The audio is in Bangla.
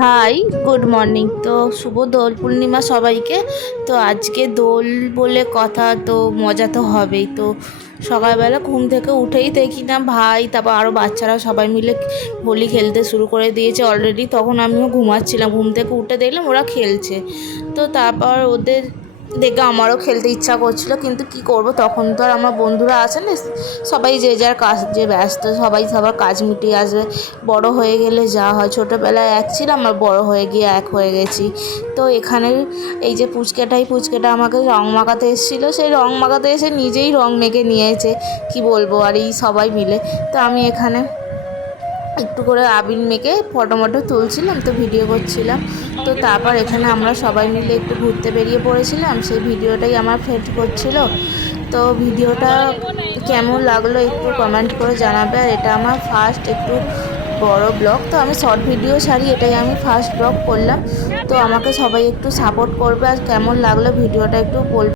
High, good morning. তো শুভ দোল পূর্ণিমা সবাইকে। তো আজকে দোল বলে কথা, তো মজা তো হবেই। তো সকালবেলা ঘুম থেকে উঠেই দেখি না ভাই, তারপর আরও বাচ্চারা সবাই মিলে হোলি খেলতে শুরু করে দিয়েছে অলরেডি। তখন আমিও ঘুমাচ্ছিলাম, ঘুম থেকে উঠে দেখলাম ওরা খেলছে। তো তারপর ওদের দেখে আমারও খেলতে ইচ্ছা করছিল, কিন্তু কি করব, তখন তো আর আমার বন্ধুরা আসে না, সবাই যে যার কাজে ব্যস্ত, সবাই সবার কাজ মিটিয়ে আসবে। বড় হয়ে গেলে যা হয়, ছোটোবেলায় এক ছিলাম আর বড় হয়ে গিয়ে এক হয়ে গেছি। তো এখানের এই যে পুচকেটা আমাকে রং মাখাতে এসেছিলো, সেই রং মাখাতে এসে নিজেই রং মেখে নিয়েছে, কি বলবো। আর এই সবাই মিলে, তো আমি এখানে একটু করে আবির মেখে ফটো তুলছিলাম, তো ভিডিও করছিলাম। তো তারপর এখানে আমরা সবাই মিলে একটু ঘুরতে বেরিয়ে পড়েছিলাম, সেই ভিডিওটাই আমার ফেড করছিল। তো ভিডিওটা কেমন লাগলো একটু কমেন্ট করে জানাবে। আর এটা আমার ফার্স্ট একটু বড় ব্লগ, তো আমি শর্ট ভিডিও ছাড়ি, এটাই আমি ফার্স্ট ব্লগ করলাম। তো আমাকে সবাই একটু সাপোর্ট করবে, আর কেমন লাগলো ভিডিওটা একটু বলবে।